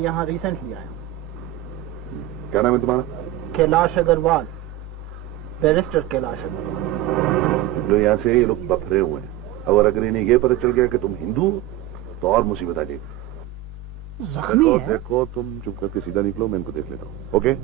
یہاں ریسنٹلی آیا ہوں. کیا نام ہے تمہارا؟ کیلاش اگروال، بیرسٹر کیلاش اگروال. جو یہاں سے یہ لوگ بفرے ہوئے ہیں، اگر انہیں یہ پتہ چل گیا کہ تم ہندو ہو تو اور مصیبت آ جائے گی. زخمی ہے. دیکھو تم چپ کر کے سیدھا نکلو، میں ان کو دیکھ لیتا ہوں. اوکے؟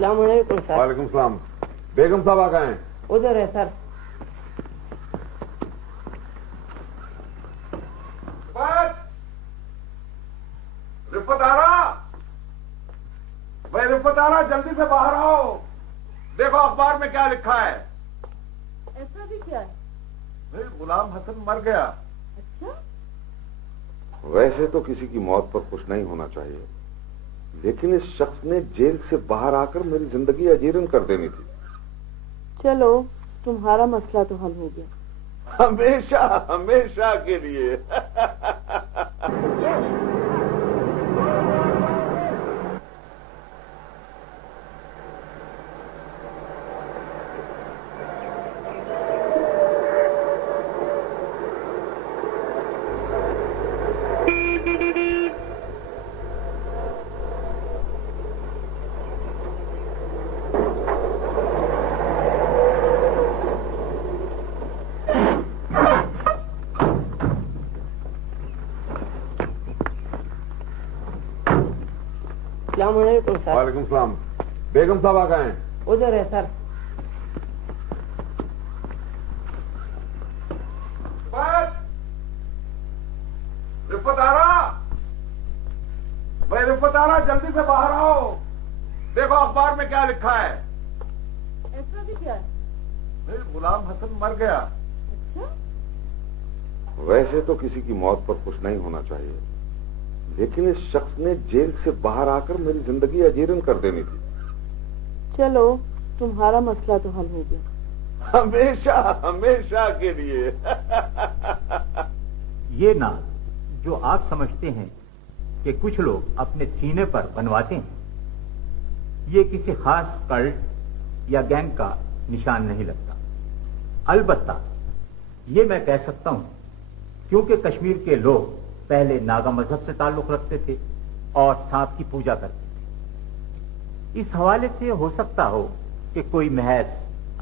السلام علیکم سر. وعلیکم السلام. بیگم صاحب آ گئے ہیں؟ ادھر ہے سر. رفت آ رہا، بھائی رفت آ رہا، جلدی سے باہر آؤ. دیکھو اخبار میں کیا لکھا ہے. ایسا بھی کیا ہے؟ بھائی غلام حسن مر گیا. اچھا. ویسے تو کسی کی موت پر خوش نہیں ہونا چاہیے، لیکن اس شخص نے جیل سے باہر آ کر میری زندگی اجیرن کر دینی تھی. چلو تمہارا مسئلہ تو حل ہو گیا. ہمیشہ ہمیشہ کے لیے. السلام علیکم سر. وعلیکم السلام. بیگم صاحب آ گئے ہیں؟ ادھر ہے سر. رفت آ رہا، بھائی رفت آ رہا، جلدی سے باہر آؤ. دیکھو اخبار میں کیا لکھا ہے. ایسا بھی کیا ہے؟ بھائی غلام حسن مر گیا. اچھا. ویسے تو کسی کی موت پر خوش نہیں ہونا چاہیے، لیکن اس شخص نے جیل سے باہر آ کر میری زندگی اجیرن کر دینی تھی. چلو تمہارا مسئلہ تو حل ہو گیا. ہمیشہ ہمیشہ کے لیے. یہ نام جو آپ سمجھتے ہیں کہ کچھ لوگ اپنے سینے پر بنواتے ہیں، یہ کسی خاص کلٹ یا گینگ کا نشان نہیں لگتا. البتہ یہ میں کہہ سکتا ہوں کیونکہ کشمیر کے لوگ پہلے ناگا مذہب سے تعلق رکھتے تھے اور سانپ کی پوجا کرتے تھے. اس حوالے سے ہو سکتا ہو کہ کوئی محض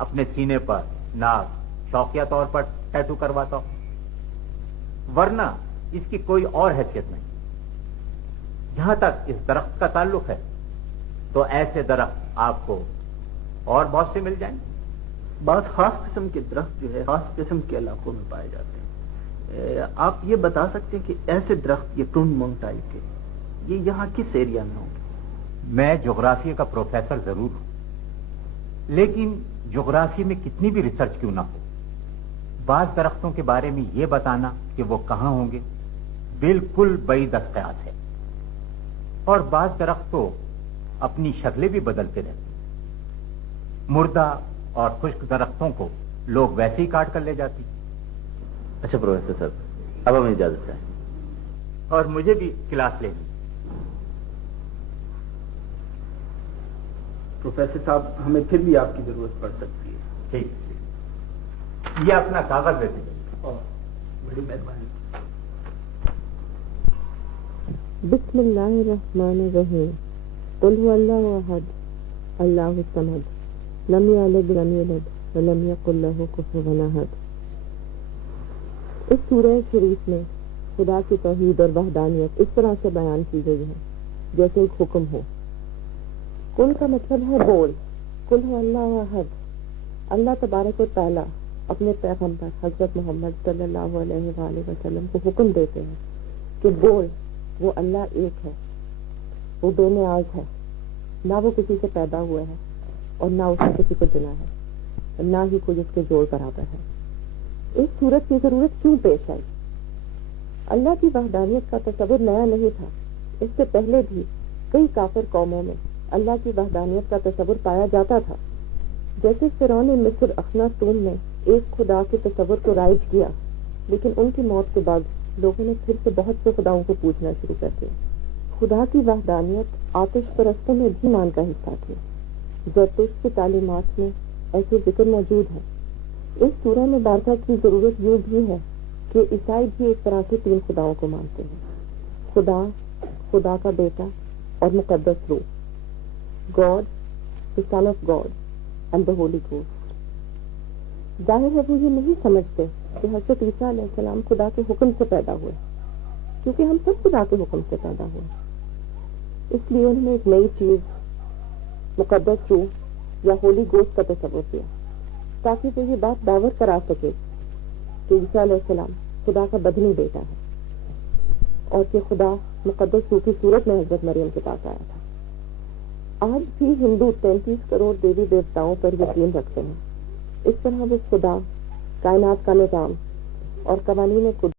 اپنے سینے پر ناگ شوقیہ طور پر ٹیٹو کرواتا ہو، ورنہ اس کی کوئی اور حیثیت نہیں. جہاں تک اس درخت کا تعلق ہے تو ایسے درخت آپ کو اور بہت سے مل جائیں گے. بعض خاص قسم کے درخت جو ہے خاص قسم کے علاقوں میں پائے جاتے ہیں. آپ یہ بتا سکتے ہیں کہ ایسے درخت یہ ٹنڈ مونگ ٹائپ کے یہ یہاں کس ایریا میں ہوں گے؟ میں جغرافیہ کا پروفیسر ضرور ہوں، لیکن جغرافی میں کتنی بھی ریسرچ کیوں نہ ہو، بعض درختوں کے بارے میں یہ بتانا کہ وہ کہاں ہوں گے بالکل بعید از قیاس ہے. اور بعض درخت تو اپنی شکلیں بھی بدلتے رہتے ہیں. مردہ اور خشک درختوں کو لوگ ویسے ہی کاٹ کر لے جاتی. اچھا پروفیسر صاحب، اب ہمیں اجازت چاہیں. اور مجھے بھی کلاس لینی. پروفیسر صاحب ہمیں پھر بھی آپ کی ضرورت پڑ سکتی ہے. ٹھیک، یہ اپنا کاغذ دے دیں. بڑی مہربانی. بسم اللہ الرحمن الرحیم. قل هو اللہ احد اللہ الصمد لم یلد ولم یولد ولم یکن لہ کفوا احد. اس سورہ شریف میں خدا کی توحید اور وحدانیت اس طرح سے بیان کی گئی ہے جیسے ایک حکم ہو. کل کا مطلب ہے بول. قل هو اللہ احد. اللہ تبارک و تعالی اپنے پیغمبر حضرت محمد صلی اللہ علیہ وآلہ وسلم کو حکم دیتے ہیں کہ بول وہ اللہ ایک ہے، وہ بے نیاز ہے، نہ وہ کسی سے پیدا ہوا ہے اور نہ اس نے کسی کو چنا ہے، نہ ہی کوئی اس کے جوڑ برابر ہے۔ اس صورت کی ضرورت کیوں پیش آئی؟ اللہ کی وحدانیت کا تصور نیا نہیں تھا، اس سے پہلے بھی کئی کافر قوموں میں اللہ کی وحدانیت کا تصور پایا جاتا تھا۔ جیسے فرعون مصر اخناتون نے ایک خدا کے تصور کو رائج کیا، لیکن ان کی موت کے بعد لوگوں نے پھر سے بہت سے خداؤں کو پوجنا شروع کر دیا۔ خدا کی وحدانیت آتش پرستوں میں بھی ایمان کا حصہ تھی۔ زرتشت کی تعلیمات میں ایسے ذکر موجود ہے۔ اس سورہ مبارکہ کی ضرورت یوں بھی ہے کہ عیسائی بھی ایک طرح سے 3 خداؤں کو مانتے ہیں، خدا، خدا کا بیٹا اور مقدس روح، God, the Son of God and the Holy Ghost۔ ظاہر ہے وہ یہ نہیں سمجھتے کہ حضرت عیسیٰ علیہ السلام خدا کے حکم سے پیدا ہوئے، کیونکہ ہم سب خدا کے حکم سے پیدا ہوئے۔ اس لیے انہوں نے ایک نئی چیز مقدس روح یا ہولی گوسٹ کا تصور کیا، تاکہ وہ یہ بات دعوت کرا سکے کہ عیسیٰ علیہ السلام خدا کا بدنی بیٹا ہے، اور کہ خدا مقدس روح کی صورت میں حضرت مریم کے پاس آیا تھا۔ آج بھی ہندو 33 کروڑ دیوی دیوتاؤں پر یقین رکھتے ہیں۔ اس طرح وہ خدا، کائنات کا نظام اور قوانین قدرت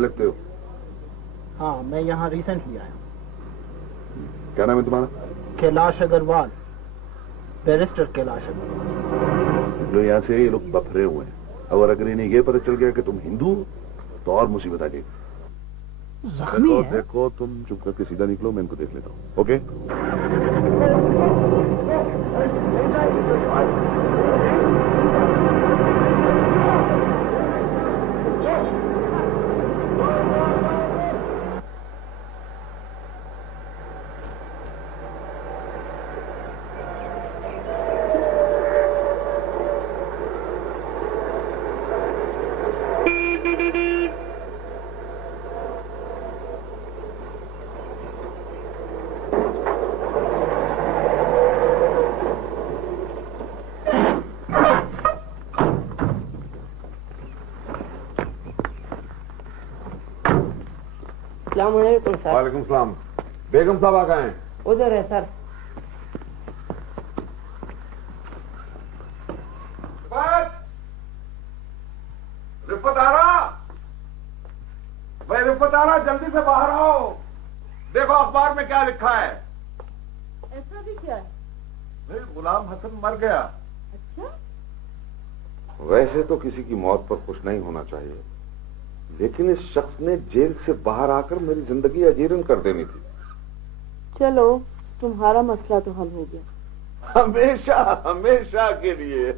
لگتے ہو؟ ہاں، میں یہاں ریسنٹلی آیا ہوں۔ کیا نام ہے تمہارا؟ کیلاش اگروال، بیرسٹر کیلاش اگروال۔ جو یہاں سے یہ لوگ بفرے ہوئے ہیں، اور اگر انہیں یہ پتہ چل گیا کہ تم ہندو ہو تو اور مصیبت آ جائے گی۔ زخمی ہے۔ دیکھو تم چپ کر کے سیدھا نکلو، میں ان کو دیکھ لیتا ہوں۔ اوکے؟ السلام علیکم سر۔ وعلیکم السلام۔ بیگم صاحب آ گئے ہیں؟ ادھر ہے سر۔ رفت آ رہا، بھائی رفت آ رہا، جلدی سے باہر آؤ، دیکھو اخبار میں کیا لکھا ہے۔ ایسا بھی کیا ہے؟ بھائی غلام حسن مر گیا۔ اچھا؟ ویسے تو کسی کی موت پر خوش نہیں ہونا چاہیے، لیکن اس شخص نے جیل سے باہر آ کر میری زندگی اجیرن کر دینی تھی۔ چلو تمہارا مسئلہ تو حل ہو گیا۔ ہمیشہ ہمیشہ کے لیے۔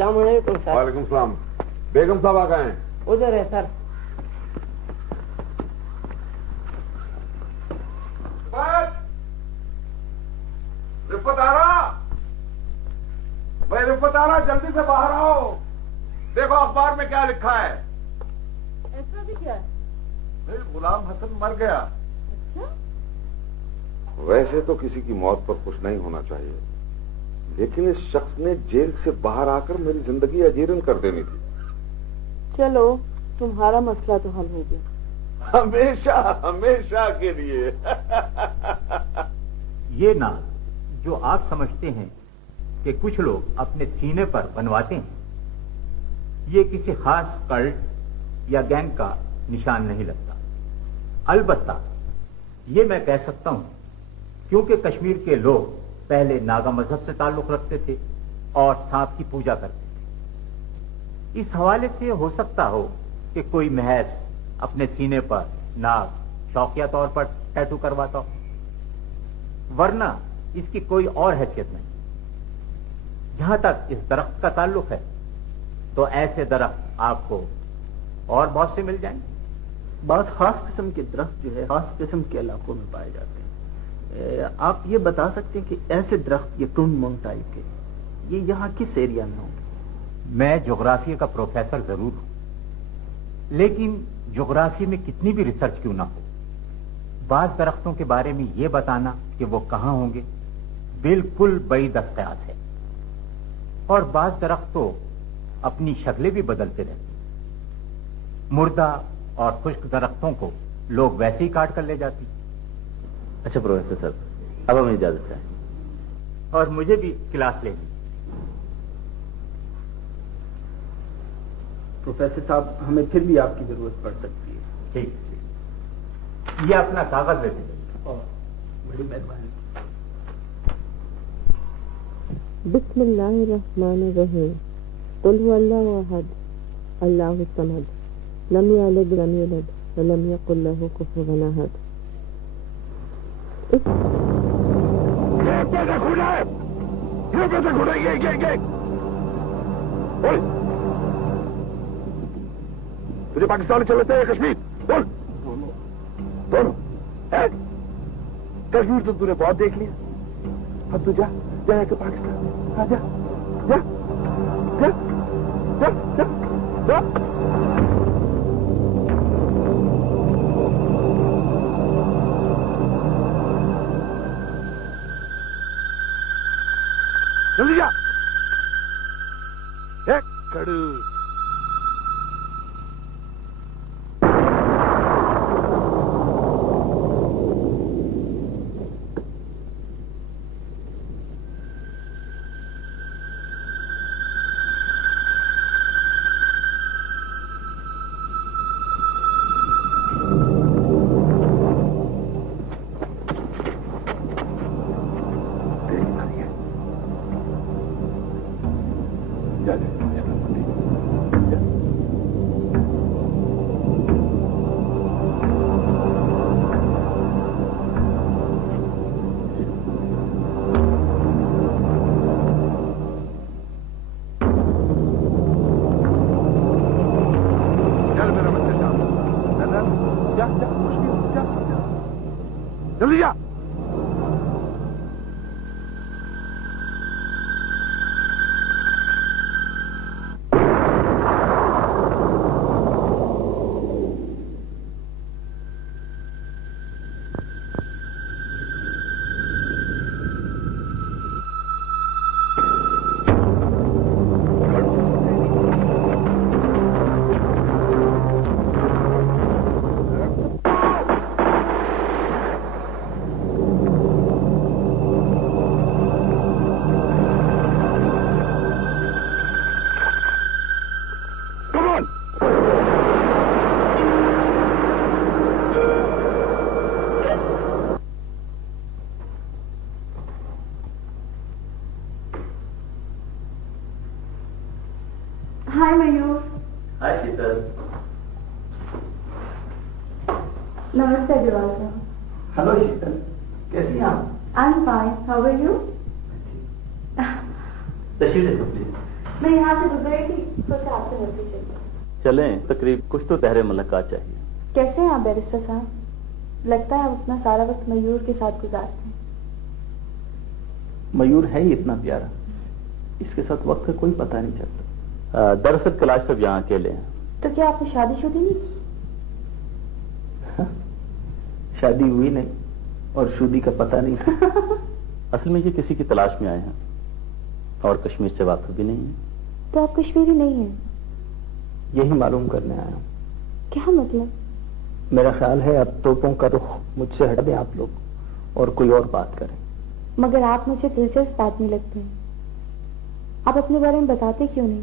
السلام علیکم سر۔ وعلیکم السلام۔ بیگم صاحب آ گئے ہیں؟ ادھر ہے سر۔ رفت آ رہا، بھائی رفت آ رہا، جلدی سے باہر آؤ، دیکھو اخبار میں کیا لکھا ہے۔ ایسا بھی کیا ہے؟ بھائی غلام حسن مر گیا۔ اچھا؟ ویسے تو کسی کی موت پر خوش نہیں ہونا چاہیے، لیکن اس شخص نے جیل سے باہر آ کر میری زندگی اجیرن کر دینی تھی۔ چلو تمہارا مسئلہ تو حل ہو گیا۔ ہمیشہ ہمیشہ کے لیے۔ یہ ناز جو آپ سمجھتے ہیں کہ کچھ لوگ اپنے سینے پر بنواتے ہیں، یہ کسی خاص کلٹ یا گینگ کا نشان نہیں لگتا۔ البتہ یہ میں کہہ سکتا ہوں کیونکہ کشمیر کے لوگ پہلے ناگا مذہب سے تعلق رکھتے تھے اور سانپ کی پوجا کرتے تھے، اس حوالے سے ہو سکتا ہو کہ کوئی محض اپنے سینے پر ناگ شوقیہ طور پر ٹیٹو کرواتا ہو، ورنہ اس کی کوئی اور حیثیت نہیں۔ جہاں تک اس درخت کا تعلق ہے تو ایسے درخت آپ کو اور بہت سے مل جائیں گے۔ بعض خاص قسم کے درخت جو ہے خاص قسم کے علاقوں میں پائے جاتے ہیں۔ آپ یہ بتا سکتے ہیں کہ ایسے درخت یہ ٹون مونگ ٹائپ کے یہ یہاں کس ایریا میں ہوں گے؟ میں جغرافیہ کا پروفیسر ضرور ہوں، لیکن جغرافی میں کتنی بھی ریسرچ کیوں نہ ہو، بعض درختوں کے بارے میں یہ بتانا کہ وہ کہاں ہوں گے بالکل بعید از قیاس ہے۔ اور بعض درخت تو اپنی شکلیں بھی بدلتے رہتے ہیں۔ مردہ اور خشک درختوں کو لوگ ویسے ہی کاٹ کر لے جاتی ہیں۔ اچھا پروفیسر صاحب، اب ہمیں اجازت چاہیے اور مجھے بھی کلاس لے لی۔ پروفیسر صاحب ہمیں پھر بھی آپ کی ضرورت پڑ سکتی ہے۔ ٹھیک، یہ اپنا کاغذ لے لیجیے۔ بڑی مہربانی۔ بسم اللہ الرحمن الرحیم۔ قل هو اللہ احد اللہ الصمد لم یلد ولم یولد ولم یکن له کفوا احد۔ یہ پیسہ کھولا ہے، یہ پیسہ کھولا ہے، یہ تجھے پاکستان چل لیتے ہیں کشمیر؟ بول دونوں کشمیر تو نے بہت دیکھ لیا، اب تو جا کے پاکستان جا جا جا جا جا جا۔ جلدی جا کڑو۔ جلدی جا۔ Hi, Mayur. Hi, Sheetal. Namaste, Diwasa. Hello Sheetal, کیسی ہیں آپ؟ I'm fine. How are you? تشریف لے پلیز۔ میں یہاں سے گزر رہی تھی، سوچا آپ سے ملتی چلی۔ چلیں، تقریب کچھ تو تحریر ملاقات چاہیے۔ کیسے ہیں آپ بیرسٹر صاحب؟ لگتا ہے آپ اپنا سارا وقت میور کے ساتھ گزارتے ہیں۔ میور ہے ہی اتنا پیارا، اس کے ساتھ وقت کا کوئی پتہ نہیں چلتا۔ دراصل کلاش سب یہاں اکیلے ہیں۔ تو کیا آپ نے شادی شدی نہیں کی؟ شادی ہوئی نہیں اور شودی کا پتہ نہیں تھا۔ اصل میں یہ کسی کی تلاش میں آئے ہیں اور کشمیر سے واقف بھی نہیں ہیں۔ تو آپ کشمیری نہیں ہیں؟ یہی معلوم کرنے آیا ہوں۔ کیا مطلب؟ میرا خیال ہے اب توپوں کا رخ مجھ سے ہٹا دیں آپ لوگ اور کوئی اور بات کریں۔ مگر آپ مجھے دلچسپ آدمی لگتے ہیں، آپ اپنے بارے میں بتاتے کیوں نہیں؟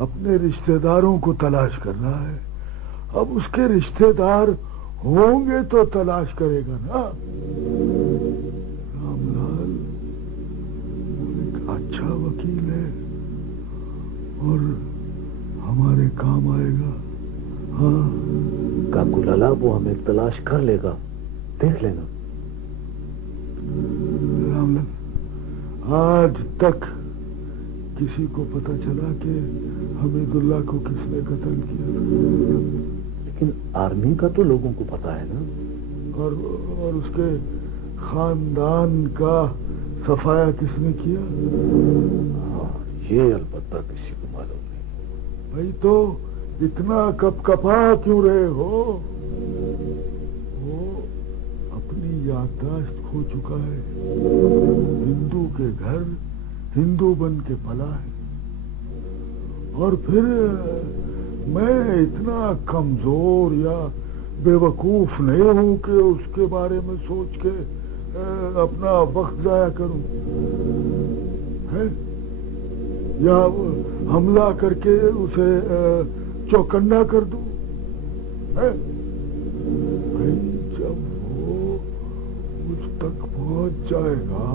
اپنے رشتہ داروں کو تلاش کر رہا ہے. اب اس کے رشتہ دار ہوں گے تو تلاش کرے گا نا. رام لال ایک اچھا وکیل ہے اور ہمارے کام آئے گا. ہاں کاکو لالا وہ ہمیں تلاش کر لے گا, دیکھ لینا. رام لال آج تک کسی کو پتہ چلا کہ حمید اللہ کو کس نے قتل کیا؟ لیکن آرمی کا تو لوگوں کو پتا ہے نا. اور اس کے خاندان کا صفایا کس نے کیا؟ یہ البتہ کسی کو معلوم نہیں. بھائی تو اتنا کپ کپا کیوں رہے ہو؟ وہ اپنی یادداشت کھو چکا ہے. ہندو کے گھر ہندو بن کے پلا ہے. اور پھر میں اتنا کمزور یا بے وقوف نہیں ہوں کہ اس کے بارے میں سوچ کے اپنا وقت ضائع کروں ہے یا حملہ کر کے اسے چوکنا کر دوں ہے. بھائی جب وہ مجھ تک پہنچ جائے گا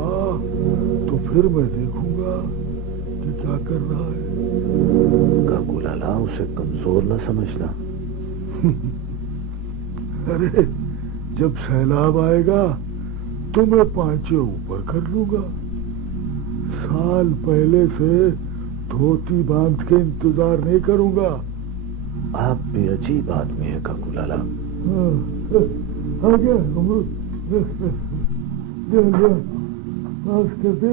تو پھر میں دیکھوں گا کہ کیا کر رہا ہے. کاکو لالا اسے کمزور نہ سمجھنا. ارے جب سیلاب آئے گا تو میں پانچے اوپر کر لوں گا. سال پہلے سے دھوتی باندھ کے انتظار نہیں کروں گا. آپ بھی عجیب آدمی ہیں کاکو لالا. آ گیا پاس کر دے.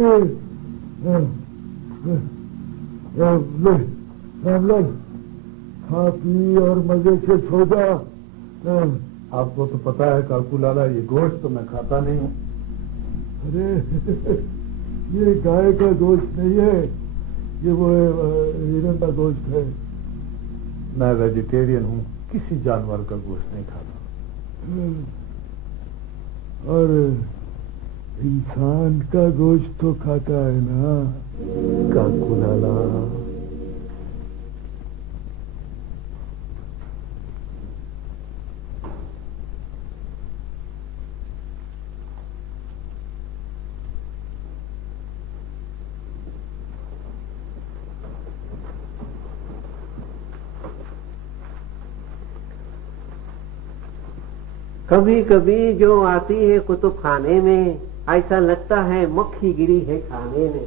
رام لال کھا پی اور مزے سے سو جا. آپ کو تو پتا ہے کاکو لالا یہ گوشت تو میں کھاتا نہیں ہوں. ارے یہ گائے کا گوشت نہیں ہے, یہ وہ ہرن کا گوشت ہے. میں ویجیٹیرین ہوں, کسی جانور کا گوشت نہیں کھاتا. اور انسان کا گوشت تو کھاتا ہے نا کاکو لالا. کبھی کبھی جو آتی ہے کتب خانے میں ایسا لگتا ہے مکھی گری ہے کھانے میں.